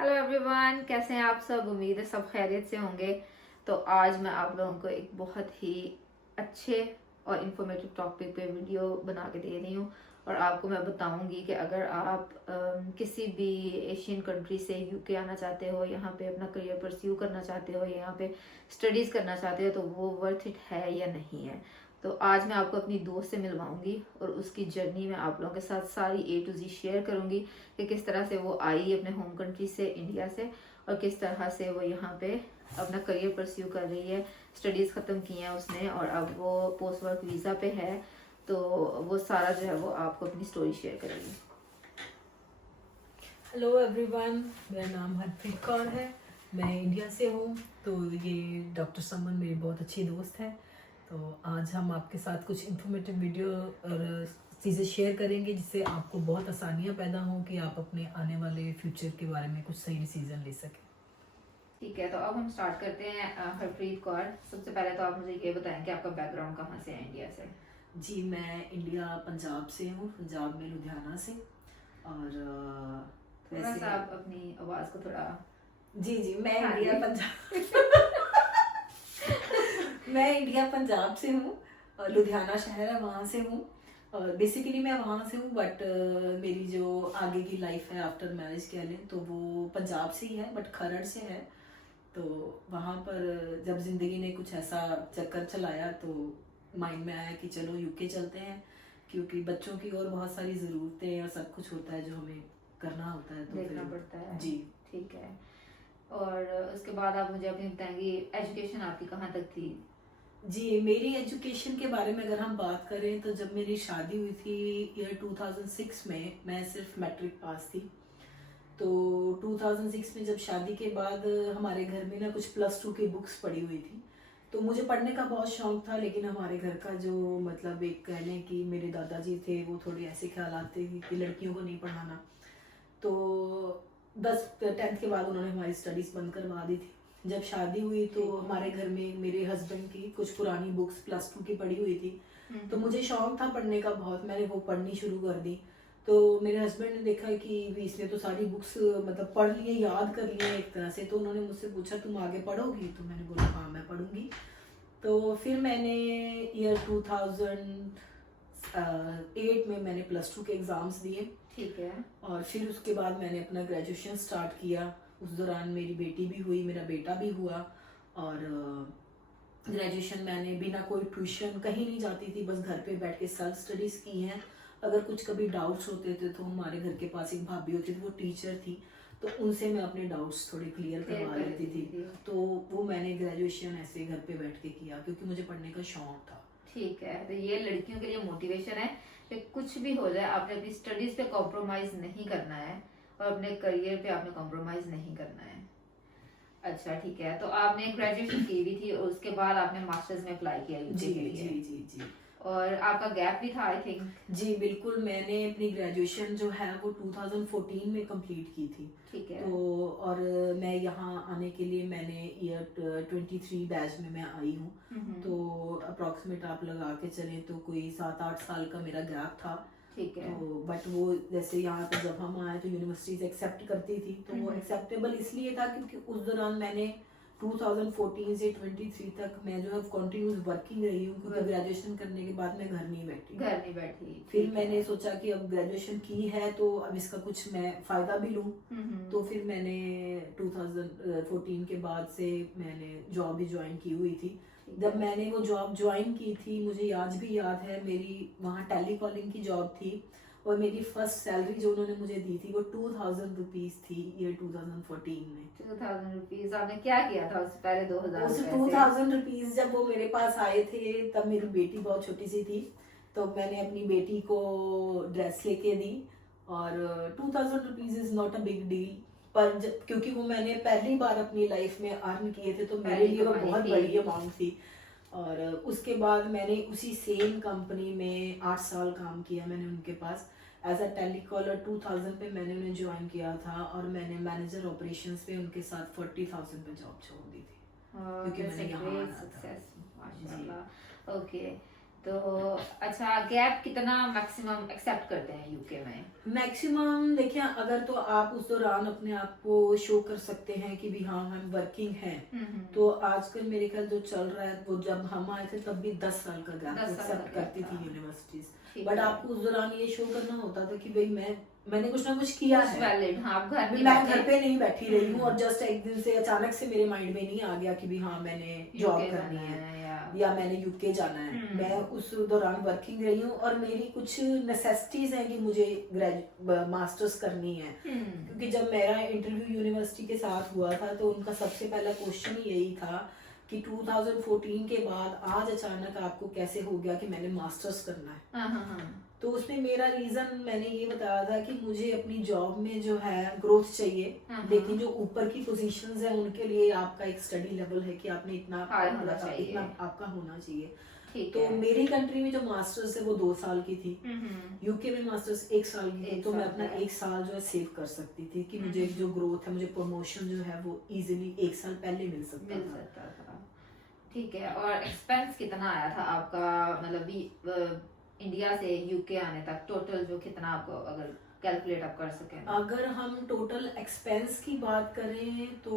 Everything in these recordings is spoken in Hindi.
हेलो एवरीवन, कैसे हैं आप सब। उम्मीद है सब खैरियत से होंगे। तो आज मैं आप लोगों को एक बहुत ही अच्छे और इन्फॉर्मेटिव टॉपिक पे वीडियो बना के दे रही हूँ। और आपको मैं बताऊंगी कि अगर आप किसी भी एशियन कंट्री से यूके आना चाहते हो, यहाँ पे अपना करियर परस्यू करना चाहते हो, यहाँ पे स्टडीज़ करना चाहते हो, तो वो वर्थ इट है या नहीं है। तो आज मैं आपको अपनी दोस्त से मिलवाऊंगी और उसकी जर्नी में आप लोगों के साथ सारी A to Z शेयर करूंगी कि किस तरह से वो आई अपने होम कंट्री से, इंडिया से, और किस तरह से वो यहाँ पे अपना करियर परस्यू कर रही है। स्टडीज़ ख़त्म की हैं उसने और अब वो पोस्ट वर्क वीज़ा पे है। तो वो सारा जो है वो आपको अपनी स्टोरी शेयर करेगी। हेलो एवरीवन, मेरा नाम हरप्रीत कौर है। मैं इंडिया से हूँ। तो ये डॉक्टर समन मेरी बहुत अच्छी दोस्त है। तो आज हम आपके साथ कुछ इन्फॉर्मेटिव वीडियो और चीज़ें शेयर करेंगे जिससे आपको बहुत आसानियाँ पैदा हों कि आप अपने आने वाले फ्यूचर के बारे में कुछ सही डिसीजन ले सकें। ठीक है, तो अब हम स्टार्ट करते हैं। हरप्रीत कौर, सबसे पहले तो आप मुझे ये बताएं कि आपका बैकग्राउंड कहाँ से है इंडिया से। जी, मैं इंडिया पंजाब से हूँ, पंजाब में लुधियाना से। और थोड़ा सा आप अपनी आवाज़ को थोड़ा। जी मैं हाँ इंडिया जी। पंजाब मैं इंडिया पंजाब से हूँ और लुधियाना शहर है, वहाँ से हूँ। और बेसिकली मैं वहाँ से हूँ, बट मेरी जो आगे की लाइफ है आफ्टर मैरिज कह लें तो वो पंजाब से ही है, बट खरड़ से है। तो वहाँ पर जब ज़िंदगी ने कुछ ऐसा चक्कर चलाया तो माइंड में आया कि चलो यूके चलते हैं, क्योंकि बच्चों की और बहुत सारी ज़रूरतें और सब कुछ होता है जो हमें करना होता है, तो देखना फिर पड़ता है। जी। ठीक है, और उसके बाद आप मुझे अपनी बताएंगी एजुकेशन आपकी कहाँ तक थी। जी, मेरी एजुकेशन के बारे में अगर हम बात करें तो जब मेरी शादी हुई थी ईयर 2006 में, मैं सिर्फ मैट्रिक पास थी। तो 2006 में जब शादी के बाद हमारे घर में ना कुछ +2 की बुक्स पड़ी हुई थी। तो मुझे पढ़ने का बहुत शौक था, लेकिन हमारे घर का जो मतलब एक कह लें कि मेरे दादाजी थे, वो थोड़े ऐसे ख्याल आते थे कि लड़कियों को नहीं पढ़ाना। तो 10th के बाद उन्होंने हमारी स्टडीज़ बंद करवा दी थी। जब शादी हुई तो हमारे घर में मेरे हस्बैंड की कुछ पुरानी बुक्स +2 की पड़ी हुई थी। तो मुझे शौक था पढ़ने का बहुत, मैंने वो पढ़नी शुरू कर दी। तो मेरे हस्बैंड ने देखा कि इसने तो सारी बुक्स मतलब पढ़ लिए, याद कर लिए एक तरह से। तो उन्होंने मुझसे पूछा तुम आगे पढ़ोगी, तो मैंने बोला हाँ मैं पढ़ूंगी। तो फिर मैंने ईयर 2008 में मैंने +2 के एग्ज़ाम्स दिए। ठीक है। और फिर उसके बाद मैंने अपना ग्रेजुएशन स्टार्ट किया। उस दौरान मेरी बेटी भी हुई, मेरा बेटा भी हुआ। और ग्रेजुएशन मैंने बिना कोई ट्यूशन कहीं नहीं जाती थी, बस घर पे बैठ के सेल्फ स्टडीज़ की हैं। अगर कुछ कभी डाउट्स होते थे तो हमारे घर के पास एक भाभी होती थी, वो टीचर थी, तो उनसे मैं अपने डाउट्स थोड़े क्लियर करवा लेती थी। तो वो मैंने ग्रेजुएशन ऐसे घर पे बैठ के किया क्योंकि मुझे पढ़ने का शौक था। ठीक है, तो ये लड़कियों के लिए मोटिवेशन है कि कुछ भी हो जाए आपने अपनी स्टडीज पे कॉम्प्रोमाइज नहीं करना है और अपने करियर पे आपने कॉम्प्रोमाइज नहीं करना है। अच्छा ठीक है, तो आपने ग्रेजुएशन की भी थी और उसके बाद आपने मास्टर्स में अप्लाई किया यूके के लिए। जी और आपका गैप भी था आई थिंक। जी बिल्कुल, मैंने अपनी ग्रेजुएशन जो है वो 2014 में कंप्लीट की थी। ठीक है। तो और मैं यहाँ आने के लिए मैंने ईयर 23 बैच में मैं आई हूँ। तो अप्रॉक्सीमेट आप लगा के चलें तो कोई 7-8 साल का मेरा गैप था। ठीक है। तो बट वो जैसे यहाँ पे जब हम आए तो यूनिवर्सिटीज एक्सेप्ट करती थी, तो वो एक्सेप्टेबल इसलिए था क्योंकि उस दौरान मैंने 2014 से 23 तक मैं जो है कंटिन्यूस वर्किंग रही हूँ, क्योंकि ग्रेजुएशन करने के बाद मैं घर नहीं बैठी। फिर मैंने सोचा कि अब ग्रेजुएशन की है तो अब इसका कुछ मैं फ़ायदा भी लूँ। तो फिर मैंने 2014 के बाद से मैंने जॉब भी ज्वाइन की हुई थी। जब मैंने वो जॉब ज्वाइन की थी, मुझे आज भी याद है, मेरी वहाँ टेली कॉलिंग की जॉब थी और मेरी फर्स्ट सैलरी जो उन्होंने मुझे दी थी वो 2000 रुपीज़ थी ईयर 2014 में। 2000 रुपीज आपने क्या किया था उससे पहले? 2000 उस 2000 रुपीज़ जब वो मेरे पास आए थे तब मेरी बेटी बहुत छोटी सी थी, तो मैंने अपनी बेटी को ड्रेस लेके दी। और 2000 rupees is not a big deal, पर क्योंकि वो मैंने पहली बार अपनी लाइफ में अर्न किए थे तो मेरे लिए वो बहुत बड़ी अमाउंट थी। और उसके बाद मैंने उसी सेम कंपनी में 8 साल काम किया मैंने उनके पास एज अ टेलीकॉलर। 2000 पे मैंने उन्हें ज्वाइन किया था और मैंने मैनेजर ऑपरेशंस पे उनके साथ 40,000 पे जॉब छोड़ दी थी क्योंकि मैंने यहाँ आना था। माशाल्लाह। ओके, तो अच्छा, गैप कितना मैक्सिमम एक्सेप्ट करते हैं यूके में? मैक्सिमम देखिए, अगर तो आप उस दौरान अपने आप को शो कर सकते हैं कि भी हाँ हम वर्किंग हैं, तो आजकल मेरे ख्याल जो चल रहा है वो, जब हम आए थे तब भी 10 साल का गैप 10 साल एक्सेप्ट का करती gap थी था। यूनिवर्सिटीज। ठीक बट है। आपको उस दौरान ये शो करना होता था कि भाई मैंने कुछ ना कुछ किया है, वैलिड, हाँ, आप घर नहीं मैं बैठे। घर पे नहीं बैठी रही हूँ और जस्ट एक दिन से अचानक से मेरे माइंड में नहीं आ गया कि भी हाँ मैंने जॉब यूके करनी जाना है है या मैंने यूके जाना है। मैं उस दौरान वर्किंग रही हूँ और मेरी कुछ नेसेसिटीज हैं कि मुझे मास्टर्स करनी है। क्योंकि जब मेरा इंटरव्यू यूनिवर्सिटी के साथ हुआ था तो उनका सबसे पहला क्वेश्चन यही था कि 2014 के बाद आज अचानक आपको कैसे हो गया कि मैंने मास्टर्स करना है। तो उसमें मेरा रीजन मैंने ये बताया था कि मुझे अपनी जॉब में जो है ग्रोथ चाहिए, लेकिन जो ऊपर की पोजीशंस है उनके लिए आपका एक स्टडी लेवल है कि आपने इतना होना चाहिए। इतना आपका होना चाहिए। ठीक तो है। मेरी कंट्री में जो मास्टर्स है वो 2 साल की थी, यूके में मास्टर्स 1 साल की थी। तो मैं अपना 1 साल जो है सेव कर सकती थी कि मुझे जो ग्रोथ है, मुझे प्रमोशन जो है वो इजीली 1 साल पहले मिल सकता था। ठीक है। और एक्सपेंस कितना आया था आपका, मतलब इंडिया से यूके आने तक टोटल जो कितना आपको, अगर कैलकुलेट आप कर सकें? अगर हम टोटल एक्सपेंस की बात करें तो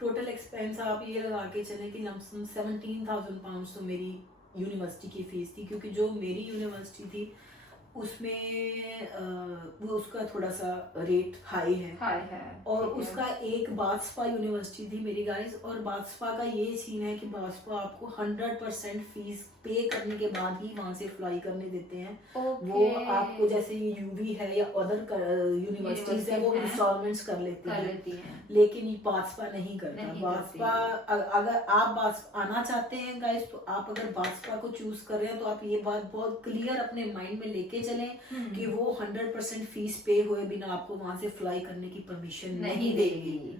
टोटल एक्सपेंस आप ये लगा के चलें कि लमसम 17,000 पाउंड तो मेरी यूनिवर्सिटी की फीस थी। क्योंकि जो मेरी यूनिवर्सिटी थी उसमें वो उसका थोड़ा सा रेट हाई है और उसका एक बाजपा यूनिवर्सिटी थी मेरी गाइस, और बाजपा का ये सीन है कि बाजपा आपको 100% फीस पे करने के बाद ही वहां से फ्लाई करने देते हैं। वो आपको जैसे ये यूवी है या अदर यूनिवर्सिटीज है वो इंस्टॉलमेंट्स कर लेती हैं, लेकिन ये बाजपा नहीं करता। बाजपा अगर आप बाजपा आना चाहते हैं गाइस, तो आप अगर बाजपा को चूज कर रहे हैं तो आप ये बात बहुत क्लियर अपने माइंड में लेके चलें कि वो 100% फीस पे हुए बिना आपको वहां से फ्लाई करने की परमिशन नहीं देगी।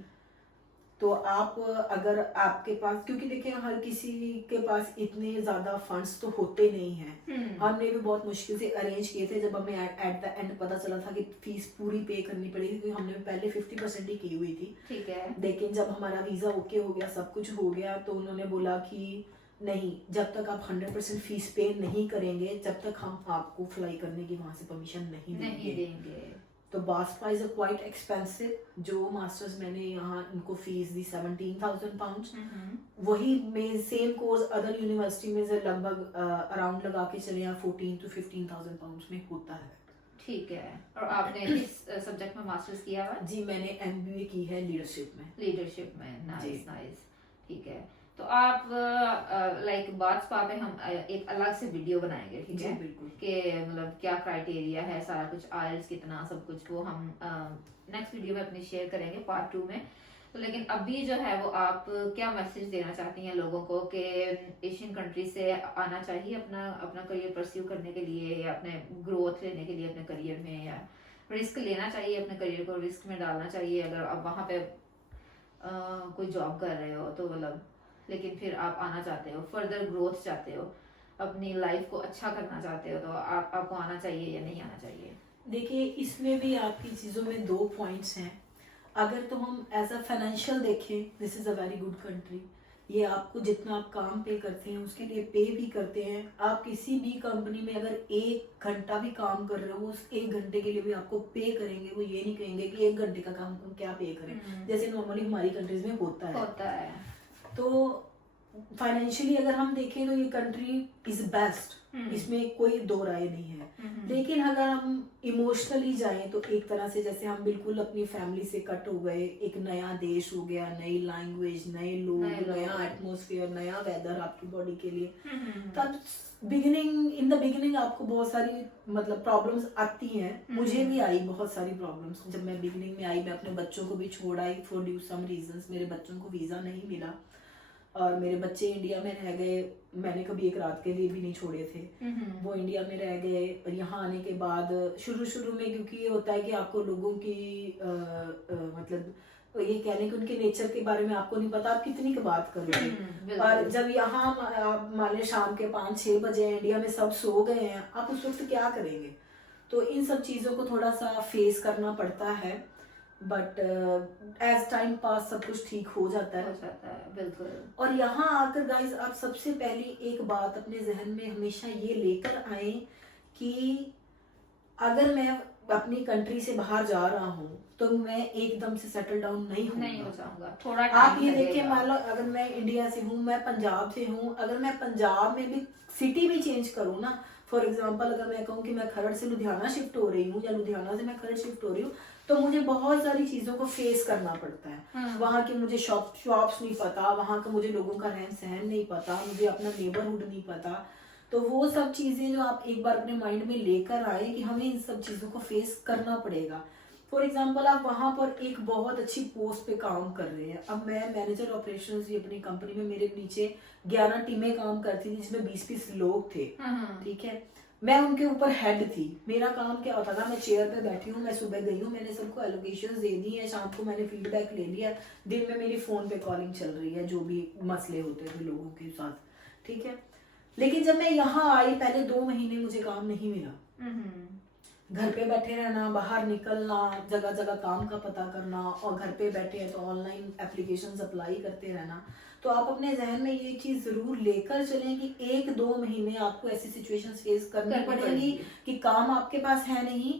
तो आप अगर आपके पास, क्योंकि देखिए हर किसी के पास इतने ज्यादा फंड्स तो होते नहीं हैं। हमने भी बहुत मुश्किल से अरेंज किए थे। जब हमें एट द एंड पता चला था कि फीस पूरी पे करनी पड़ेगी, क्योंकि हमने पहले 50% ही की हुई थी। ठीक है। लेकिन जब हमारा वीजा ओके हो गया, सब कुछ हो गया, तो उन्होंने बोला कि नहीं, जब तक आप 100% फीस पे नहीं करेंगे तब तक हम आपको फ्लाई करने की वहां से परमिशन नहीं देंगे। तो बाजपा इज क्वाइट एक्सपेंसिव। जो मास्टर्स मैंने यहाँ इनको फीस दी 17,000 पाउंड। वही में सेम कोर्स अदर यूनिवर्सिटी में से लगभग अराउंड लगा के चले 14 to 15,000 पाउंड में होता है। ठीक है। और आपने किस सब्जेक्ट में मास्टर्स किया हुआ? जी मैंने MBA की है लीडरशिप में। नाइस। ठीक है। तो आप लाइक बाजपा पे हम एक अलग से वीडियो बनाएंगे, ठीक है? बिल्कुल। कि मतलब क्या क्राइटेरिया है, सारा कुछ, आइल्स कितना, सब कुछ वो हम नेक्स्ट वीडियो में अपनी शेयर करेंगे पार्ट 2 में। तो लेकिन अभी जो है वो आप क्या मैसेज देना चाहती हैं लोगों को कि एशियन कंट्री से आना चाहिए अपना करियर परस्यू करने के लिए, या अपने ग्रोथ लेने के लिए अपने करियर में, या रिस्क लेना चाहिए, अपने करियर को रिस्क में डालना चाहिए अगर आप वहाँ पे कोई जॉब कर रहे हो तो, मतलब लेकिन फिर आप आना चाहते हो, फर्दर ग्रोथ चाहते हो, अपनी लाइफ को अच्छा करना चाहते हो, तो आपको आना चाहिए या नहीं आना चाहिए? देखिए इसमें भी आपकी चीज़ों में 2 पॉइंट्स हैं। अगर तो हम एज अ फाइनेंशियल देखें, this is a very good country. ये आपको जितना आप काम पे करते हैं उसके लिए पे भी करते हैं। आप किसी भी कंपनी में अगर 1 घंटा भी काम कर रहे हो, उस 1 घंटे के लिए भी आपको पे करेंगे। वो ये नहीं कहेंगे कि 1 घंटे का काम क्या पे करें, जैसे नॉर्मली हमारी कंट्रीज में होता है। तो फाइनेंशियली अगर हम देखें तो ये कंट्री इज बेस्ट, इसमें कोई दो राय नहीं है। लेकिन अगर हम इमोशनली जाएं तो एक तरह से जैसे हम बिल्कुल अपनी फैमिली से कट हो गए, एक नया देश हो गया, नई लैंग्वेज, नए लोग, नया एटमॉस्फेयर, नया वेदर आपकी बॉडी के लिए। तब इन द बिगिनिंग आपको बहुत सारी मतलब प्रॉब्लम्स आती हैं। मुझे भी आई बहुत सारी प्रॉब्लम्स जब मैं बिगिनिंग में आई। मैं अपने बच्चों को भी छोड़ I for due some reasons. मेरे बच्चों को वीजा नहीं मिला और मेरे बच्चे इंडिया में रह गए। मैंने कभी एक रात के लिए भी नहीं छोड़े थे, वो इंडिया में रह गए। और यहाँ आने के बाद शुरू में क्योंकि ये होता है कि आपको लोगों की मतलब ये कह लें कि उनके नेचर के बारे में आपको नहीं पता, आप कितनी की बात करोगे। और जब यहाँ मान लें शाम के 5-6 बजे इंडिया में सब सो गए हैं, आप उस वक्त क्या करेंगे? तो इन सब चीज़ों को थोड़ा सा फेस करना पड़ता है। बट एज टाइम पास सब कुछ ठीक हो जाता हो है। जाता है, बिल्कुल। और यहाँ आकर गाइज आप सबसे पहली एक बात अपने जहन में हमेशा ये लेकर आए कि अगर मैं अपनी कंट्री से बाहर जा रहा हूँ तो मैं एकदम से सेटल डाउन नहीं नहीं हो होऊंगा। जाऊंगा, थोड़ा आप टाइम ये देखिए, लगेगा। मान लो अगर मैं इंडिया से हूँ, मैं पंजाब से हूँ, अगर मैं पंजाब में भी सिटी भी चेंज करूँ ना, फॉर एग्जांपल अगर मैं कहूँ कि मैं खरड़ से लुधियाना शिफ्ट हो रही हूँ या लुधियाना से मैं खरड़ शिफ्ट हो रही हूँ, तो मुझे बहुत सारी चीजों को फेस करना पड़ता है। वहाँ की मुझे शॉप्स नहीं पता, वहाँ का मुझे लोगों का रहन सहन नहीं पता, मुझे अपना नेबरहुड नहीं पता। तो वो सब चीजें जो आप एक बार अपने माइंड में लेकर आए कि हमें इन सब चीजों को फेस करना पड़ेगा। फॉर एग्जाम्पल आप वहां पर एक बहुत अच्छी पोस्ट पे काम कर रहे हैं। अब मैं मैनेजर ऑपरेशंस ही अपनी कंपनी में, मेरे नीचे 11 टीमें काम करती थी जिसमें 20-20 लोग थे, ठीक है। मैं उनके ऊपर हेड थी। मेरा काम क्या होता था, मैं चेयर पे बैठी हूँ, मैं सुबह गई हूँ, मैंने सबको एलोकेशंस दे दी है, शाम को मैंने फीडबैक ले लिया, दिन में मेरी फोन पे कॉलिंग चल रही है, जो भी मसले होते थे लोगों के साथ, ठीक है। लेकिन जब मैं यहाँ आई, पहले 2 महीने मुझे काम नहीं मिला। घर पे बैठे रहना, बाहर निकलना, जगह जगह काम का पता करना, और घर पे बैठे हैं तो ऑनलाइन एप्लीकेशंस अप्लाई करते रहना। तो आप अपने जहन में ये चीज जरूर लेकर चलें कि 1-2 महीने आपको ऐसी सिचुएशंस फेस करनी पड़ेगी कि काम आपके पास है नहीं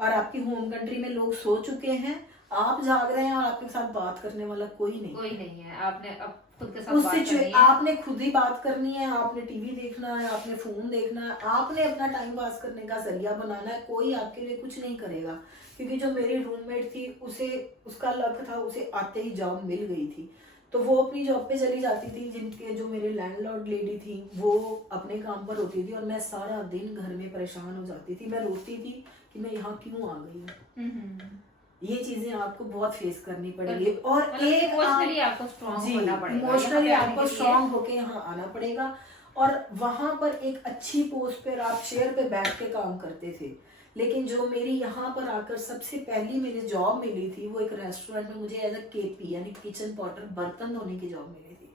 और आपकी होम कंट्री में लोग सो चुके हैं, आप जाग रहे हैं और आपके साथ बात करने वाला कोई नहीं है। आपने अब खुद के साथ उस बात करनी है। आपने खुद ही बात करनी है, आपने टीवी देखना है, आपने फोन देखना है, आपने अपना टाइम पास करने का जरिया बनाना है। कोई आपके लिए कुछ नहीं करेगा। क्योंकि जो मेरी रूममेट थी, उसे उसका लक था, उसे आते ही जॉब मिल गई थी, तो वो अपनी जॉब पे चली जाती थी। जिनके जो मेरे लैंडलॉर्ड लेडी थी वो अपने काम पर होती थी और मैं सारा दिन घर में परेशान हो जाती थी। मैं रोती थी कि मैं यहाँ क्यों आ गई हूँ। ये चीजें आपको बहुत फेस करनी पड़ेगी और एक इमोशनली आपको स्ट्रांग होना पड़ेगा, इमोशनली आपको स्ट्रांग होके यहाँ आना पड़ेगा। और वहां पर एक अच्छी पोस्ट पर आप चेयर पे बैठ के काम करते थे। लेकिन जो मेरी यहाँ पर आकर सबसे पहली मेरी जॉब मिली थी, वो एक रेस्टोरेंट में मुझे एज अ केपी यानी किचन पॉटर, बर्तन धोने की जॉब मिली थी।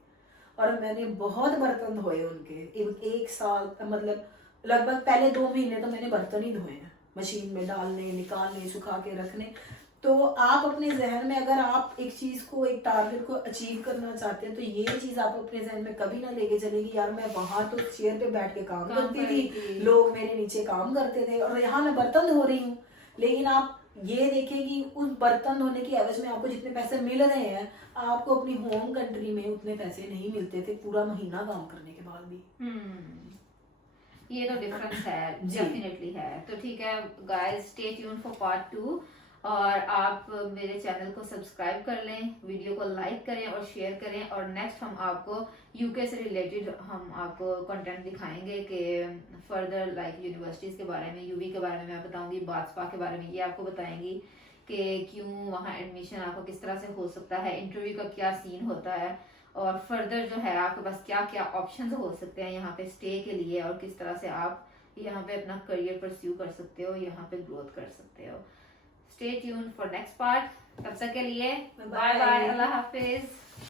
और मैंने बहुत बर्तन धोए उनके, एक साल, मतलब लगभग पहले 2 महीने तो मैंने बर्तन ही धोए हैं, मशीन में डालने, निकालने, सुखा के रखने। तो आप अपने जहन में, अगर आप एक चीज को, एक टारगेट को अचीव करना चाहते हैं, तो ये चीज आप अपने जहन में कभी ना लेके चलेगी यार मैं वहां तो चेयर पे बैठ के काम करती थी, लोग मेरे नीचे काम करते थे और यहाँ मैं बर्तन धो रही हूँ। लेकिन आप ये देखें कि उस बर्तन धोने की एवज में आपको जितने पैसे मिल रहे हैं, आपको अपनी होम कंट्री में उतने पैसे नहीं मिलते थे पूरा महीना काम करने के बाद भी। ये तो डिफरेंस है, डेफिनेटली है। तो ठीक है guys, stay tune for part 2 और आप मेरे चैनल को सब्सक्राइब कर लें, वीडियो को लाइक करें और शेयर करें। और नेक्स्ट हम आपको यूके से रिलेटेड हम आपको कंटेंट दिखाएंगे कि फर्दर लाइक यूनिवर्सिटीज़ के बारे में, यूवी के बारे में मैं बताऊंगी, बाजपा के बारे में ये आपको बताएंगी कि क्यों वहाँ एडमिशन आपको किस तरह से हो सकता है, इंटरव्यू का क्या सीन होता है, और फर्दर जो है आपके पास क्या क्या ऑप्शन हो सकते हैं यहाँ पे स्टे के लिए, और किस तरह से आप यहाँ पे अपना करियर परस्यू कर सकते हो, यहाँ पे ग्रोथ कर सकते हो। Stay tuned for next part. तब तक के लिए बाय बाय, अल्लाह हाफिज।